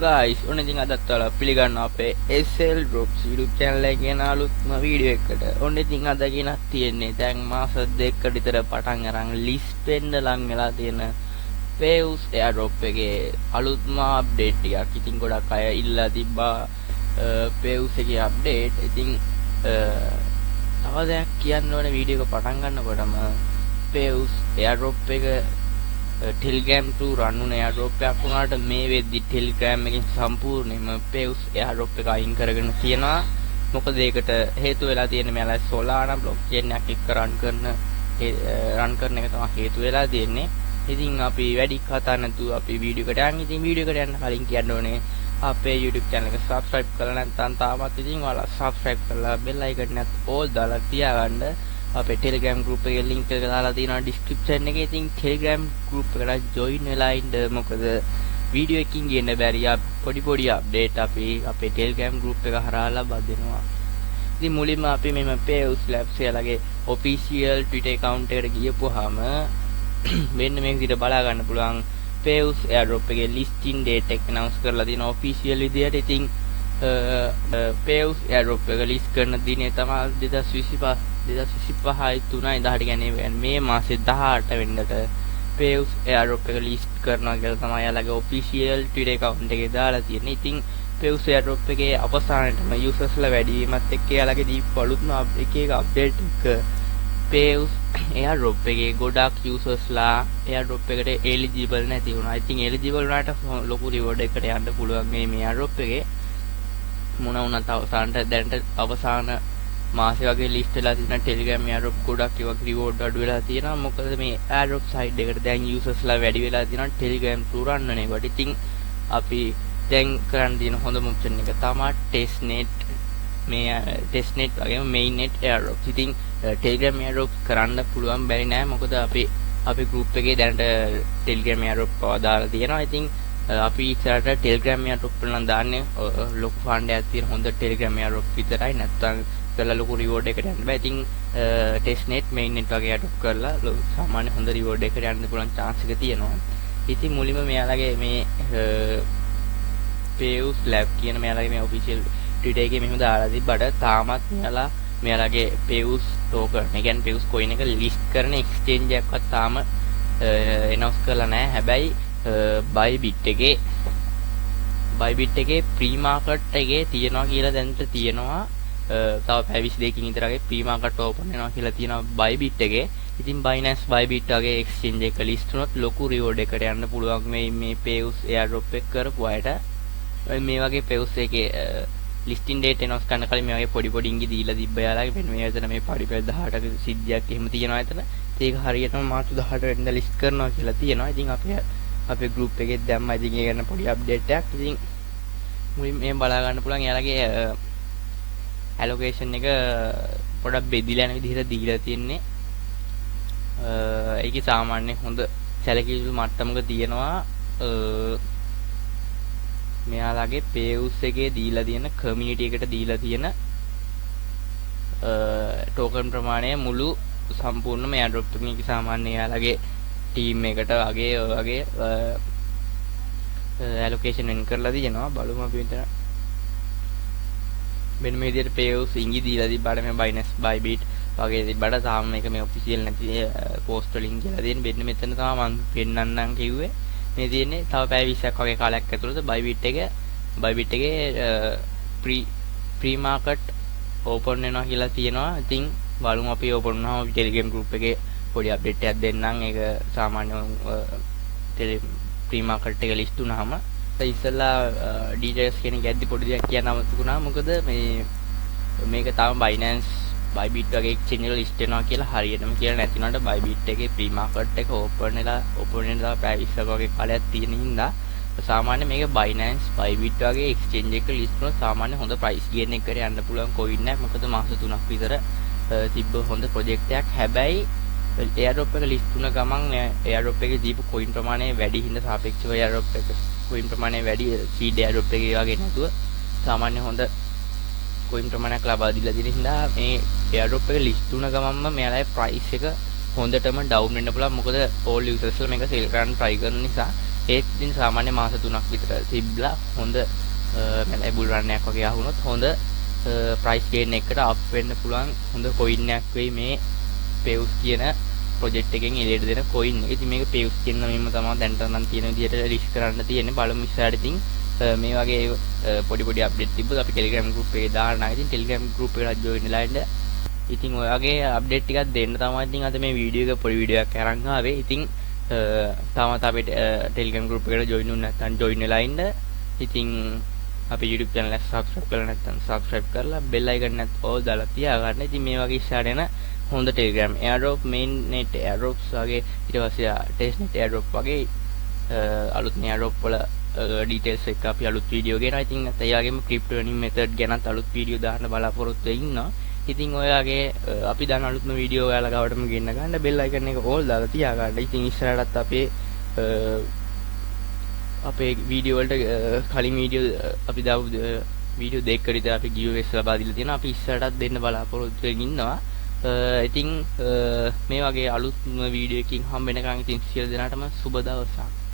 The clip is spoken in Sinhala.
guys, ඔන්න ඉතින් අදත් ඔයාලා පිළිගන්නවා අපේ SL Drops YouTube channel එකේ ගෙන අලුත්ම වීඩියෝ එකකට. ඔන්න ඉතින් අද ගෙනත් තියෙන්නේ දැන් මාස දෙකකට විතර පටන් අරන් ලිස්ට් වෙන්න ලං වෙලා තියෙන Peus airdrop එකේ අලුත්ම අප්ඩේට් ටිකක්. ඉතින් ගොඩක් අය ඉල්ලලා තිබ්බා Peus එකේ අප්ඩේට්. ඉතින් තව දෙයක් කියන්න ඕනේ වීඩියෝ එක පටන් ගන්නකොටම Peus airdrop එක Telegram to run on airdrop එකක් වුණාට මේ වෙද්දි Telegram එකෙන් සම්පූර්ණයෙන්ම Peus airdrop එක අයින් කරගෙන තියෙනවා. මොකද ඒකට හේතු වෙලා තියෙන්නේ මෙයාලා Solana blockchain එකක් එක්ක run කරන එක තමයි හේතු වෙලා තියෙන්නේ. ඉතින් අපි වැඩි කතා නැතුව අපි වීඩියෝ එකට යන්න. ඉතින් වීඩියෝ එකට යන්න කලින් කියන්න ඕනේ අපේ YouTube channel එක subscribe කරලා නැත්නම් තාමත් ඉතින් ඔයාලා subscribe කරලා bell icon එකත් all දාලා තියාගන්න. අපේ Telegram group එකේ link එක දාලා තියෙනවා description එකේ. ඉතින් Telegram group එකට join වෙලා ඉන්න. මොකද වීඩියෝ එකකින් ගේන්න බැරි පොඩි update අපි අපේ Telegram group එක හරහා ලබා දෙනවා. ඉතින් මුලින්ම අපි මෙම Peus Labs යාලගේ official Twitter account එකට ගියපුවාම මෙන්න මේක විදිහට බලා ගන්න පුළුවන්. Peus airdrop එකේ listing date එක announce කරලා තියෙනවා official විදිහට. ඉතින් Peus airdrop එක list කරන දිනේ තමයි 2025 කියන්නේ මේ මාසේ 18 වෙනිදාට Peus airdrop එක list කරනවා කියලා තමයි යාලගේ official Twitter account එකේ දාලා තියෙන්නේ. ඉතින් Peus airdrop එකේ අවසානයේම users ලා වැඩි වීමත් එක්ක යාලගේ දීපු අලුත්ම එක update එක Peus airdrop එකේ ගොඩක් users ලා airdrop එකට eligible නැති වුණා. ඉතින් eligible වුණාට ලොකු reward එකකට යන්න පුළුවන් මේ airdrop එකේ. මොන වුණත් අවසානට දැනට අවසාන මාසේ වගේ ලිස්ට් වෙලා තියෙන Telegram airdrop ගොඩක් ඒවා reward අඩු වෙලා තියෙනවා. මොකද මේ airdrop site එකට දැන් users ලා වැඩි වෙලා තියෙනවා Telegram through run වෙන එකට. ඉතින් අපි දැන් කරන්න තියෙන හොඳම option එක තමයි testnet. මේ testnet වගේම mainnet airdrop. ඉතින් Telegram airdrop කරන්න පුළුවන් බැරි නෑ. මොකද අපි අපේ group එකේ දැනට Telegram airdrop දාලා තියෙනවා. ඉතින් අපි ඉස්සරහට Telegram airdrop වල නම් දාන්නේ ලොකු ෆන්ඩ් එකක් තියෙන හොඳ Telegram airdrop විතරයි. නැත්නම් කරලා ලොකු reward එකකට යන්න බෑ. ඉතින් testnet mainnet වගේ airdrop කරලා සාමාන්‍ය හොඳ reward එකකට යන්න පුළුවන් chance එක තියෙනවා. ඉතින් මුලින්ම මෙයාලගේ මේ Peus Lab කියන මෙයාලගේ මේ official Twitter එකේ මෙහෙම දාලා තිබ්බට තාමත් මෙයාලගේ Peus token, ඒ කියන්නේ Peus coin එක list කරන exchange එකක්වත් තාම announce කරලා නැහැ. හැබැයි Bybit එකේ pre-market එකේ තියනවා කියලා දැනට තියෙනවා. තව පැය 22කින් විතරගේ pre-market open වෙනවා කියලා තියෙනවා Bybit එකේ. ඉතින් Binance Bybit වගේ exchange එක list වුණොත් ලොකු reward එකකට යන්න පුළුවන් මේ Peus airdrop එක කරපු අයට. මේ වගේ Peus එකේ listing date announce කරන කලින් මේ වගේ පොඩි ඉඟි දීලා තිබ්බ යාළුවා. මෙන්න මේ විතර මේ පරිපෙල් 18ක සිද්ධියක් එහෙම තියෙනවා එතන. ඒක හරියටම මාර්තු 18 වෙනිදා list කරනවා කියලා තියෙනවා. ඉතින් අපේ group එකේ දැම්මා. ඉතින් ඒ ගැන පොඩි update එකක්. ඉතින් මුලින් මේ බලා ගන්න පුළුවන් යාළුවාගේ allocation එක පොඩක් බෙදිලා යන විදිහට දීලා තියෙන්නේ. ඒකේ සාමාන්‍ය හොඳ සැලකිලි මට්ටමක තියෙනවා. මෙයාලගේ Peus එකේ දීලා තියෙන community එකට දීලා තියෙන token ප්‍රමාණය මුළු සම්පූර්ණම airdrop එකේ සාමාන්‍ය යාලගේ team එකට වගේ allocation වෙන් කරලා තියෙනවා. බලමු අපි මෙතන මෙන්න මේ විදිහට Peus ඉඟි දීලා තිබ්බාට මේ Binance Bybit වගේ තිබ්බාට තාම මේක මේ official නැති post වලින් කියලා දෙන්නේ. මෙන්න මෙතන තමයි මම පෙන්නන්නම් කිව්වේ. මේ තියෙන්නේ තව පැය 20ක් වගේ කාලයක් ඇතුළත Bybit එකේ pre-market open වෙනවා කියලා තියෙනවා. ඉතින් බලමු අපි open වුණාම අපි Telegram group එකේ පොඩි update එකක් දෙන්නම්. ඒක සාමාන්‍ය pre-market එක list වුණාම ඉස්සෙල්ලා details කියන එක ඇද්දි පොඩි දෙයක් කියන්න අමතකුණා. මොකද මේක තාම Binance Bybit වගේ exchange එක list වෙනවා කියලා හරියටම කියලා නැති වුණාට Bybit එකේ pre-market එක open වෙලා පැය 20ක වගේ කාලයක් තියෙන හින්දා සාමාන්‍ය මේක Binance Bybit වගේ exchange එක list වුණොත් සාමාන්‍ය හොඳ price gain එකකට යන්න පුළුවන් coin එක. මොකද මාස 3ක් විතර තිබ්බ හොඳ project එකක්. හැබැයි airdrop එක list වුණ ගමන් airdrop එකේ දීපු coin ප්‍රමාණය වැඩි හින්දා සාපේක්ෂව airdrop එක coin ප්‍රමාණය වැඩි seed airdrop එකේ වගේ නැතුව සාමාන්‍ය හොඳ coin ප්‍රමාණයක් ලබා දීලා තියෙන හින්දා මේ airdrop එක list වුණ ගමන්ම මෙයාලගේ price එක හොඳටම down වෙන්න පුළුවන්. මොකද all users ලා මේක sell කරන්න try කරන නිසා ඒත් ඉතින් සාමාන්‍ය මාස 3ක් විතර තිබ්ලා හොඳ මැලයි බුල් රන් එකක් වගේ ආවුනොත් හොඳ ප්‍රයිස් ගේන් එකකට අප් වෙන්න පුළුවන් හොඳ කොයින් එකක් වෙයි මේ පෙවුස් කියන ප්‍රොජෙක්ට් එකෙන් එළියට දෙන කොයින් එක. ඉතින් මේක පෙවුස් කියන නමෙන්ම තමයි දැනට නම් තියෙන විදිහට ලිස්ට් කරන්න තියෙන්නේ. බලමු ඉස්සරහට ඉතින් මේ වගේ පොඩි අප්ඩේට් තිබ්බොත් අපි Telegram group එකේ දාන්නා. ඉතින් Telegram group එකට join වෙලා ඉන්න. ඉතින් ඔය වගේ අප්ඩේට් ටිකක් දෙන්න තමයි ඉතින් අද මේ වීඩියෝ එක පොඩි වීඩියෝ එකක් අරන් ආවේ. ඉතින් තාමත් අපේ Telegram group එකට join වුණ නැත්නම් join වෙලා ඉන්න. ඉතින් අපේ YouTube channel එක subscribe කරලා නැත්නම් subscribe කරලා bell icon එකත් all දාලා තියාගන්න. ඉතින් මේ වගේ ඉස්සරහට එන හොඳ Telegram airdrop mainnet airdrops වගේ ඊට පස්සේ testnet airdrop වගේ අලුත් airdrop වල details එක අපි අලුත් වීඩියෝ ගෙනා. ඉතින් ඒ වගේම crypto earning method ගැනත් අලුත් වීඩියෝ දාන්න බලාපොරොත්තු වෙන්නවා. ඉතින් ඔයගේ අපි දාන අලුත්ම වීඩියෝ ඔයාලා ගාවටම ගෙන්න ගන්න bell icon එක all දාලා තියාගන්න. ඉතින් ඉස්සරහටත් අපේ වීඩියෝ වලට කලින් වීඩියෝ අපි දාපු වීඩියෝ දෙකකට විතර අපි giveaways ලබා දීලා තියෙනවා. අපි ඉස්සරහටත් දෙන්න බලාපොරොත්තු වෙමින් ඉන්නවා. ඉතින් මේ වගේ අලුත්ම වීඩියෝ එකකින් හම්බ වෙනකන් ඉතින් සියලු දෙනාටම සුබ දවසක්.